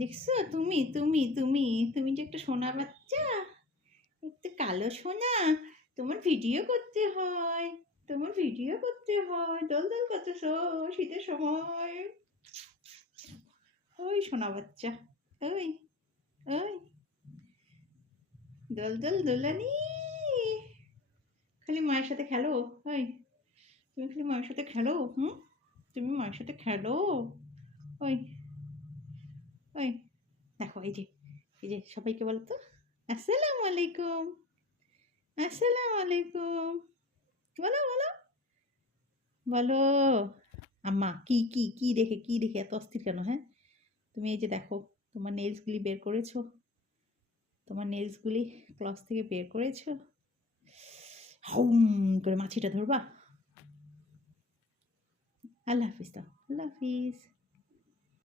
দেখছো তুমি তুমি তুমি তুমি যে একটা সোনা বাচ্চা, একটা কালো সোনা। তোমার ভিডিও করতে হয়, তোমার ভিডিও করতে হয়। দোল দোল করতেছো শীতের সময়। ওই সোনা বাচ্চা, ওই ওই দোল দোল দোলানি। খালি মায়ের সাথে খেলো। ওই তুমি খালি মায়ের সাথে খেলো। হুম, তুমি মায়ের সাথে খেলো। ওই ওই দেখো, এই যে সবাইকে বলো তো, আসসালামু আলাইকুম, আসসালামু আলাইকুম। বলো বলো বলো। আম্মা কি দেখে এত অস্থির কেন? হ্যাঁ, তুমি এই যে দেখো, তোমার নেলসগুলি বের করেছো, তোমার নেলসগুলি ক্লস থেকে বের করেছো। হাউম করে মাছিটা ধরবা। আল্লাহ হাফিজ দাও, আল্লাহ হাফিজ।